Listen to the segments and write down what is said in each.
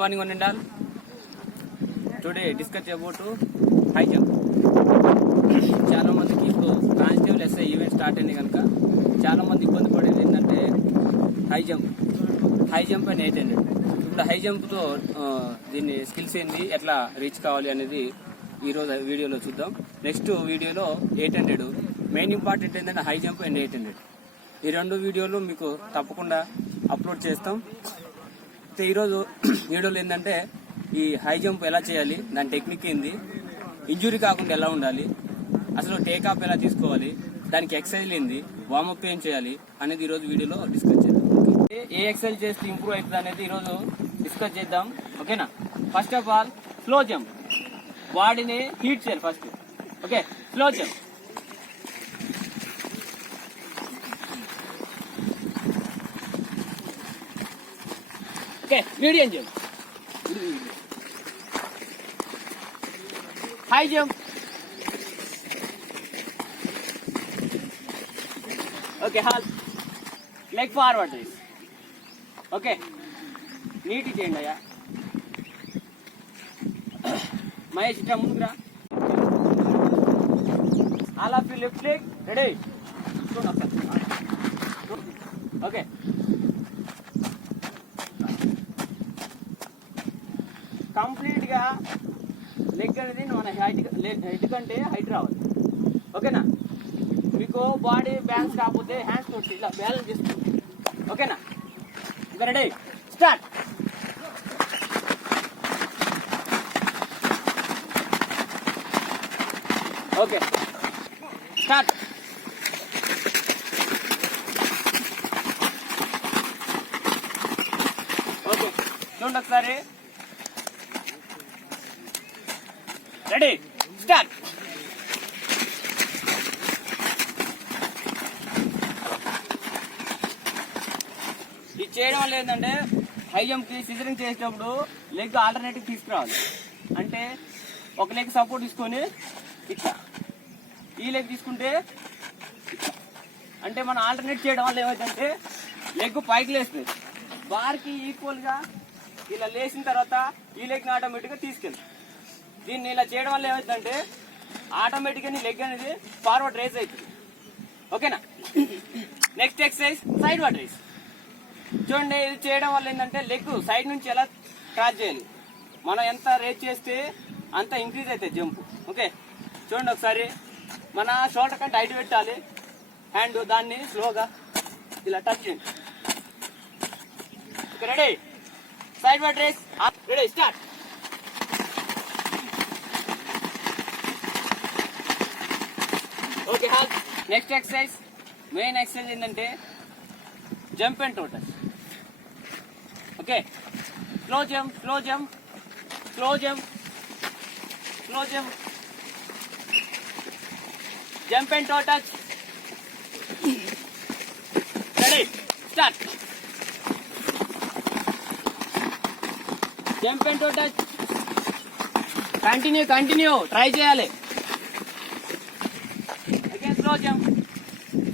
Morning one and all. Today discuss about high jump. చాలా మందికి ఇప్పుడు కానిస్టేబుల్ ఎస్ఐ ఈవెంట్ స్టార్ట్ అయింది కనుక చాలా మంది ఇబ్బంది పడేది ఏంటంటే హై జంప్ అండ్ 800. ఇప్పుడు హై జంప్తో దీన్ని స్కిల్స్ ఏంది, ఎట్లా రీచ్ కావాలి అనేది ఈరోజు వీడియోలో చూద్దాం. నెక్స్ట్ వీడియోలో 800. మెయిన్ ఇంపార్టెంట్ ఏంటంటే హై జంప్ అండ్ 800. ఈ రెండు వీడియోలు మీకు తప్పకుండా అప్లోడ్ చేస్తాం. ఈరోజు వీడియోలో ఏంటంటే ఈ హై జంప్ ఎలా చేయాలి, దాని టెక్నిక్ ఏంది, ఇంజురీ కాకుండా ఎలా ఉండాలి, అసలు టేక్ ఆఫ్ ఎలా తీసుకోవాలి, దానికి ఎక్సర్సైజ్ ఏంది, వార్మప్ ఏం చేయాలి అనేది ఈరోజు వీడియోలో డిస్కస్ చేద్దాం. ఏ ఎక్సర్సైజ్ చేస్తే ఇంప్రూవ్ అవుతుంది అనేది ఈరోజు డిస్కస్ చేద్దాం. ఓకేనా? First of all slow jump. బాడీని హీట్ చేయాలి first. Okay, slow jump. Okay, medium jump. High jump. Okay, halt. Leg forward raise. Okay, neat చేయండి అయ్యా. మహేష్ ఇట్లా ముందుకురా. All of you left leg ready. Okay, complete గా leg అనేది మన head కంటే హైట్ రావాలి. ఓకేనా? మీకు బాడీ బ్యాలెన్స్ కాకపోతే హ్యాండ్స్ తోటి ఇలా బ్యాలెన్స్ చేసుకోండి. ఓకేనా? ఇంకా ready, start. Okay, start. Okay, చూడండి ఒకసారి. Ready, start. ఇది చేయడం వల్ల ఏంటంటే హై జంప్కి సిజరింగ్ చేసేటప్పుడు లెగ్ ఆల్టర్నేటివ్ తీసుకురావాలి. అంటే ఒక లెగ్ సపోర్ట్ తీసుకొని ఇట్లా, ఈ లెగ్ తీసుకుంటే ఇట్లా. అంటే మనం ఆల్టర్నేట్ చేయడం వల్ల ఏమవుతుందంటే లెగ్ పైకి లేస్తుంది. బార్కి ఈక్వల్గా ఇలా లేచిన తర్వాత ఈ లెగ్ని ఆటోమేటిక్గా తీసుకెళ్తాం. దీన్ని ఇలా చేయడం వల్ల ఏమవుతుందంటే ఆటోమేటిక్గా నీ లెగ్ అనేది ఫార్వర్డ్ రేస్ అవుతుంది. ఓకేనా? Next exercise sideward raise. చూడండి, ఇది చేయడం వల్ల ఏంటంటే లెగ్ సైడ్ నుంచి ఎలా క్రాచ్ చేయాలి, మనం ఎంత రేస్ చేస్తే అంత ఇంక్రీజ్ అవుతుంది జంప్. ఓకే, చూడండి ఒకసారి. మన షోల్డర్ కంటే హైట్ పెట్టాలి. హ్యాండ్ దాన్ని స్లోగా ఇలా టచ్ చేయండి. Okay, ready, sideward raise. Ready, start. Okay, halt. Next exercise, main exercise ఏంటంటే jump and toe touch. Okay, slow jump, slow jump, slow jump, slow jump, jump and toe touch. Ready, start. Jump and toe touch. Continue try చేయాలి. Again slow jump,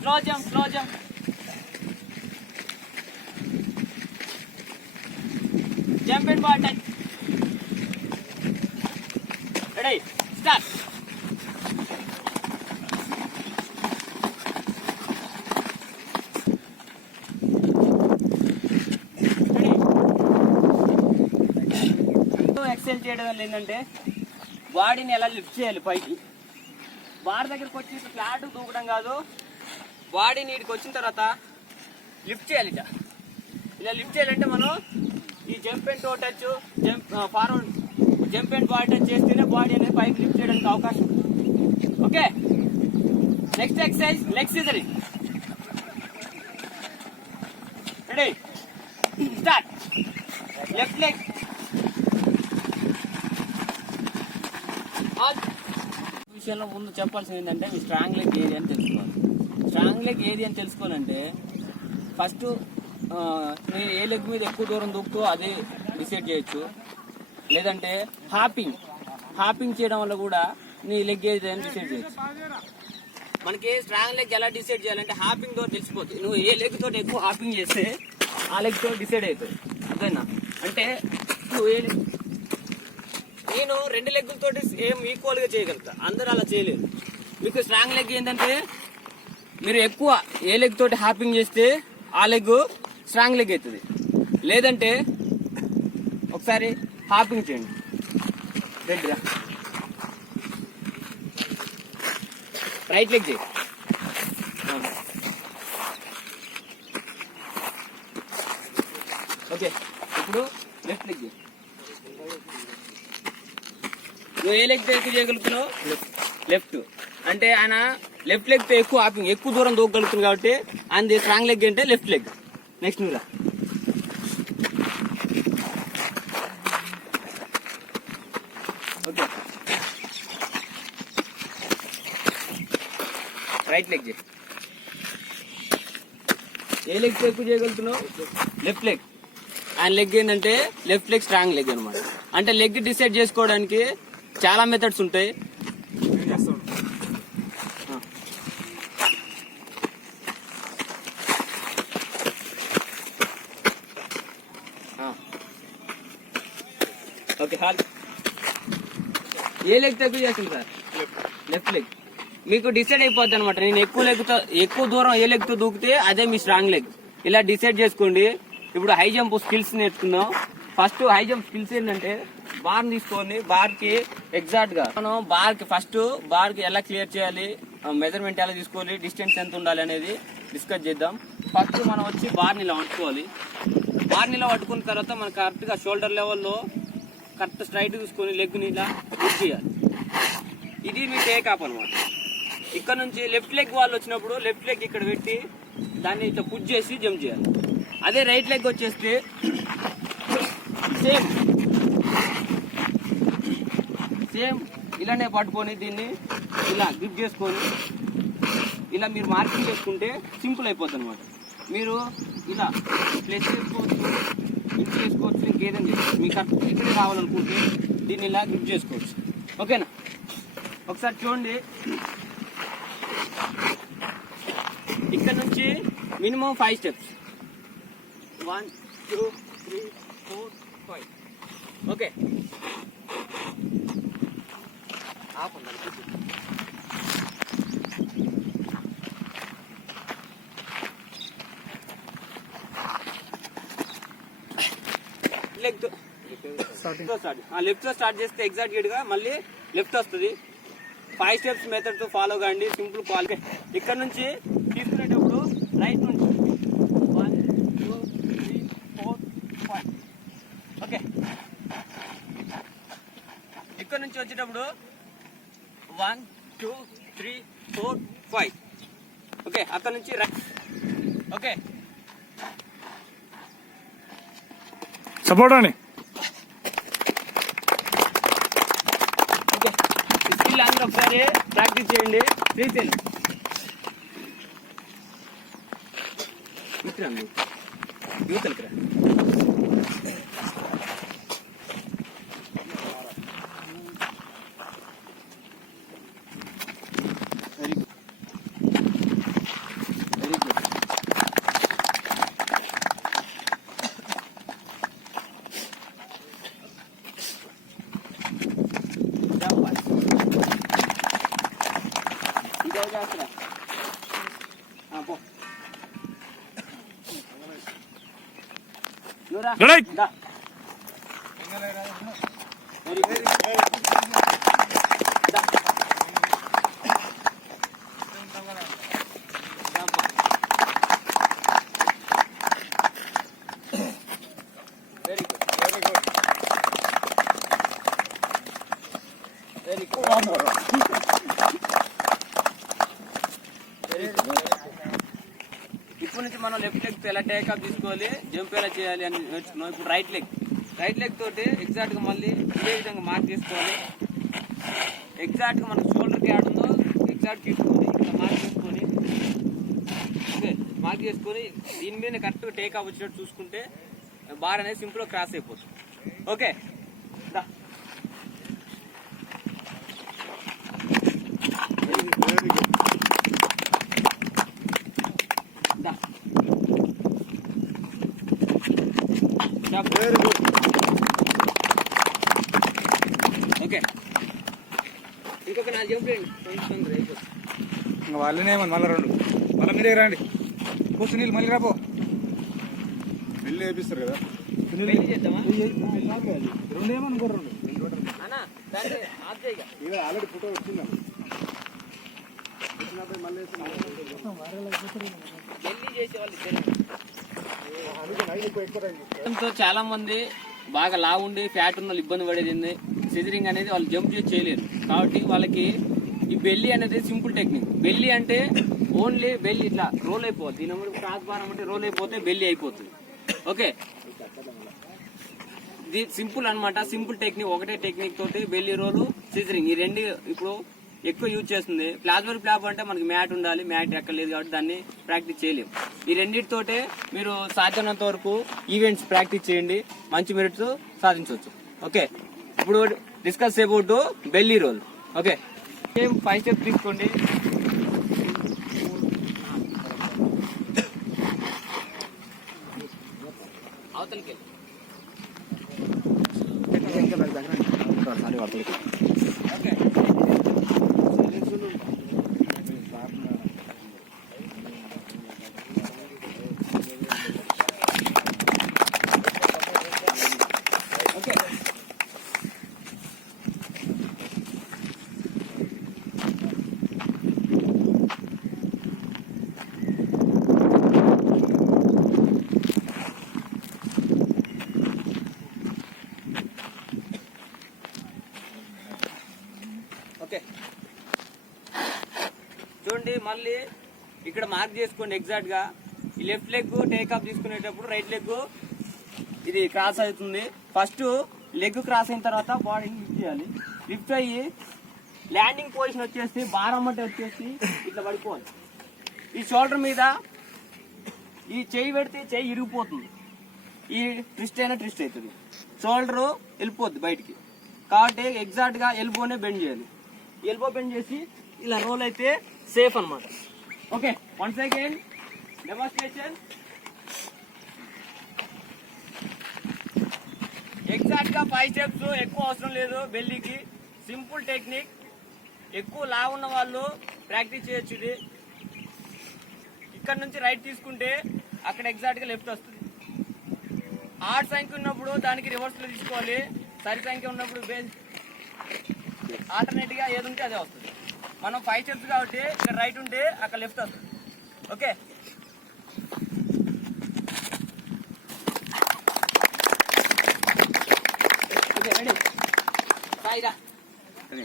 slow jump, slow jump. Jump and ball touch. Ready, start. Exercise చేయడం వల్ల ఏంటంటే బాడీని ఎలా lift చేయాలి పైకి. Body దగ్గరకు వచ్చి ఫ్లాట్ దూకడం కాదు, బాడీ నీటికి వచ్చిన తర్వాత లిఫ్ట్ చేయాలి. ఇలా లిఫ్ట్ చేయాలంటే మనం ఈ jump and toe touch, forward jump and body touch చేస్తేనే బాడీ అనేది పైకి లిఫ్ట్ చేయడానికి అవకాశం ఉంది. Okay, next exercise leg scissoring. Ready, start. Left leg. విషయంలో ముందు చెప్పాల్సింది ఏంటంటే మీ స్ట్రాంగ్ లెగ్ ఏది అని తెలుసుకోవాలి. స్ట్రాంగ్ లెగ్ ఏది అని తెలుసుకోవాలంటే ఫస్ట్ ఏ లెగ్ మీద ఎక్కువ దూరం దూకుతూ అదే డిసైడ్ చేయొచ్చు. లేదంటే హాపింగ్ చేయడం వల్ల కూడా నీ లెగ్ ఏది అని డిసైడ్ చేయొచ్చు. మనకి స్ట్రాంగ్ లెగ్ ఎలా డిసైడ్ చేయాలంటే హాపింగ్ తోటి తెలిసిపోతుంది. నువ్వు ఏ లెగ్ తోటి ఎక్కువ హాపింగ్ చేస్తే ఆ లెగ్ తోటి డిసైడ్ అవుతుంది. అదేనా? అంటే నేను 2 లెగ్గులతోటి సేమ్ ఈక్వల్ గా చేయగలుగుతా, అందరూ అలా చేయలేదు. మీకు స్ట్రాంగ్ లెగ్ ఏంటంటే మీరు ఎక్కువ ఏ లెగ్ తోటి హాపింగ్ చేస్తే ఆ లెగ్ స్ట్రాంగ్ లెగ్ అవుతుంది. లేదంటే ఒకసారి హాపింగ్ చేయండి, రెడ్గా రైట్ లెగ్ చేయి. ఓకే, ఇప్పుడు లెఫ్ట్ లెగ్ చేయి. నువ్వు ఏ లెగ్ తో ఎక్కువ చేయగలుగుతున్నావు? లెఫ్ట్. అంటే ఆయన లెఫ్ట్ లెగ్ తో ఎక్కువ హాపింగ్, ఎక్కువ దూరం దూకగలుగుతుంది కాబట్టి ఆయన స్ట్రాంగ్ లెగ్ అంటే లెఫ్ట్ లెగ్. నెక్స్ట్ నువ్వు ఓకే, రైట్ లెగ్ చేయి. ఏ లెగ్ తో ఎక్కువ చేయగలుగుతున్నావు? Left leg. ఆయన లెగ్ ఏంటంటే లెఫ్ట్ లెగ్ స్ట్రాంగ్ లెగ్ అనమాట. అంటే లెగ్ డిసైడ్ చేసుకోవడానికి చాలా మెథడ్స్ ఉంటాయి. ఓకే, హాల్ ఏ లెగ్ తక్కువ చేస్తుంది సార్? Left leg. మీకు డిసైడ్ అయిపోద్ది అనమాట. నేను ఎక్కువ దూరం ఏ లెగ్ తో దూకితే అదే మీ స్ట్రాంగ్ లెగ్. ఇలా డిసైడ్ చేసుకోండి. ఇప్పుడు హై జంప్ స్కిల్స్ నేర్చుకుందాం. ఫస్ట్ హై జంప్ స్కిల్స్ ఏంటంటే బార్ తీసుకొని బార్ కి ఎగ్జాక్ట్ గా మనం బార్ కి ఎలా క్లియర్ చేయాలి, మెజర్మెంట్ ఎలా తీసుకోవాలి, డిస్టెన్స్ ఎంత ఉండాలి అనేది డిస్కస్ చేద్దాం. ఫస్ట్ మనం వచ్చి బార్ ని ఇలా పట్టుకోవాలి. బార్ ని ఇలా పట్టుకున్న తర్వాత మనం కరెక్ట్ గా షోల్డర్ లెవెల్లో కరెక్ట్ స్ట్రైట్ తీసుకొని లెగ్ ని ఇలా పుష్ చేయాలి. ఇది మీ టేక్ ఆఫ్ అనమాట. ఇక్కడ నుంచి లెఫ్ట్ లెగ్ వాళ్ళు వచ్చినప్పుడు లెఫ్ట్ లెగ్ ఇక్కడ పెట్టి దాన్ని ఇట్లా పుష్ చేసి జంప్ చేయాలి. అదే రైట్ లెగ్ వచ్చేస్తే సేమ్ ఇలానే పట్టుకొని దీన్ని ఇలా గ్రిప్ చేసుకొని ఇలా మీరు మార్కింగ్ చేసుకుంటే సింపుల్ అయిపోతుంది అనమాట. మీరు ఇలా ప్లస్ చేసుకోవచ్చు, ఇంటి చేసుకోవచ్చు, ఇంకేదైనా చేసుకోవచ్చు. మీకు కరెక్ట్ ఇక్కడే కావాలనుకుంటే దీన్ని ఇలా గ్రిప్ చేసుకోవచ్చు. ఓకేనా? ఒకసారి చూడండి. ఇక్కడ నుంచి మినిమం 5 స్టెప్స్. 1 2 3 4 5. ఓకే, లెగ్ తో లెఫ్ట్ తో స్టార్ట్ చేస్తే ఎగ్జాక్ట్ గా మళ్ళీ లెఫ్ట్ వస్తుంది. 5 స్టెప్స్ మెథడ్ తో ఫాలో కాండి. Simple quality. ఇక్కడ నుంచి తీసుకునేటప్పుడు రైట్ నుంచి 1 2 3 4 5. ఓకే, ఇక్కడ నుంచి వచ్చేటప్పుడు 1 2 3 4 5. ఓకే, అక్కడ నుంచి రైట్. ఓకే, సపోర్ట్ అని స్కిల్ అందరూ ఒకసారి ప్రాక్టీస్ చేయండి. శ్రీశైలం యూతలకి రా. ఇప్పుడు నుంచి మనం లెఫ్ట్ లెగ్ తో ఎలా టేక్ ఆఫ్ తీసుకోవాలి, జంప్ ఎలా చేయాలి అని నేర్చుకున్నాం. ఇప్పుడు రైట్ లెగ్ తోటి ఎగ్జాక్ట్ గా మళ్ళీ ఇదే విధంగా మార్క్ చేసుకోవాలి. ఎగ్జాక్ట్ గా మనకు షోల్డర్ కి యాడ్ ఉందో ఎగ్జాక్ట్ తీసుకొని ఇలా మార్క్ చేసుకొని, ఓకే మార్క్ చేసుకొని దీని మీద కరెక్ట్ టేక్ ఆఫ్ వచ్చినట్టు చూసుకుంటే బార్ అనేది సింపుల్ గా క్రాస్ అయిపోతుంది. Okay, very good. నాకు చెప్పండి కొంచెం రేపు ఇంకా వాళ్ళనేమని మళ్ళీ రెండు మళ్ళీ మీరే రండి కూర్చుని నీళ్ళు మళ్ళీ రాపో పెళ్లి వేపిస్తారు కదా పెళ్లి చేద్దామా రెండు ఏమనుకో రెండు అన్నా సరే ఆఫ్ చేయగా ఇలా ఆల్రెడీ ఫోటో వచ్చిందా మళ్ళీ పెళ్లి చేసేవాళ్ళు ఎక్కువ తో చాలా మంది బాగా లావుండి ఫ్యాట్ ఉన్న వాళ్ళు ఇబ్బంది పడేది ఏంది సిజరింగ్ అనేది వాళ్ళు జంప్ చేసి చేయలేరు కాబట్టి వాళ్ళకి ఈ బెల్లి అనేది సింపుల్ టెక్నిక్. బెల్లి అంటే ఓన్లీ బెల్లి ఇట్లా రోల్ అయిపోతుంది. దీని క్రాస్ భారం అంటే రోల్ అయిపోతే బెల్లి అయిపోతుంది. ఓకే, ఇది సింపుల్ అన్నమాట. సింపుల్ టెక్నిక్, ఒకటే టెక్నిక్ తోటి బెల్లి రోలు సిజరింగ్ ఈ రెండు ఇప్పుడు ఎక్కువ యూజ్ చేస్తుంది. ప్లాస్మర్ ఫ్లాప్ అంటే మనకి మ్యాట్ ఉండాలి, మ్యాట్ ఎక్కలేదు కాబట్టి దాన్ని ప్రాక్టీస్ చేయలేము. ఈ రెండింటితోటే మీరు సాధ్యమైనంత వరకు ఈవెంట్స్ ప్రాక్టీస్ చేయండి, మంచి మెరిట్స్ సాధించవచ్చు. ఓకే, ఇప్పుడు discuss about belly roll. Okay, same 5 steps తీసుకోండి. అవతలికి ఓకే, ఓకే చూడండి. మళ్ళీ ఇక్కడ మార్క్ చేసుకోండి ఎగ్జాక్ట్ గా. ఈ లెఫ్ట్ లెగ్ టేక్ ఆఫ్ తీసుకునేటప్పుడు రైట్ లెగ్ ఇది క్రాస్ అవుతుంది. ఫస్ట్ లెగ్ క్రాస్ అయిన తర్వాత బాడీని లిఫ్ట్ చేయాలి. లిఫ్ట్ అయ్యి ల్యాండింగ్ పొజిషన్ వచ్చేసి భారం అంటే వచ్చేసి ఇట్లా పడిపోవాలి. ఈ షోల్డర్ మీద ఈ చెయ్యి పెడితే చెయ్యి ఇరిగిపోతుంది. ఈ ట్విస్ట్ అయినా ట్విస్ట్ అవుతుంది, షోల్డర్ వెళ్ళిపోద్ది బయటికి. కాబట్టి ఎగ్జాక్ట్ గా ఎల్బోనే బెండ్ చేయాలి. ఎల్బో బెండ్ చేసి ఇలా రోల్ అయితే సేఫ్ అన్నమాట. Okay, once again demonstration. Exact గా 5 స్టెప్స్, ఎక్కువ అవసరం లేదు బెల్లీకి. సింపుల్ టెక్నిక్, ఎక్కువ లావు ఉన్న వాళ్ళు ప్రాక్టీస్ చేయొచ్చు. ఇది ఇక్కడ నుంచి రైట్ తీసుకుంటే అక్కడ ఎగ్జాక్ట్ గా లెఫ్ట్ వస్తుంది. ఆడ్ సంఖ్య ఉన్నప్పుడు దానికి రివర్స్ లో తీసుకోవాలి. సరి సంఖ్య ఉన్నప్పుడు ఆల్టర్నేట్ గా ఏది ఉంటే అదే వస్తుంది. మనం 5 స్టెప్స్ కాబట్టి ఇక్కడ రైట్ ఉంటే అక్కడ లెఫ్ట్ వస్తుంది. Okay, ready Saira. Very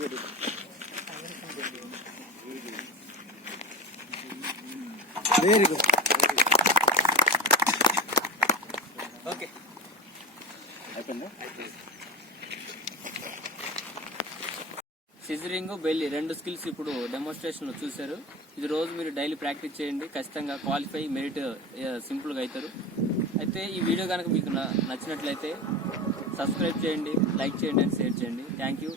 good. Very good. Okay, అయిపోయిందా? సిజరింగ్, బెల్లి రెండు స్కిల్స్ ఇప్పుడు డెమోన్స్ట్రేషన్ లో చూశారు. ఇది రోజు మీరు డైలీ ప్రాక్టీస్ చేయండి, ఖచ్చితంగా క్వాలిఫై మెరిట్ సింపుల్ గా అవుతారు. అయితే ఈ వీడియో కనుక మీకు నచ్చినట్లయితే సబ్స్క్రైబ్ చేయండి, లైక్ చేయండి అండ్ షేర్ చేయండి. Thank you.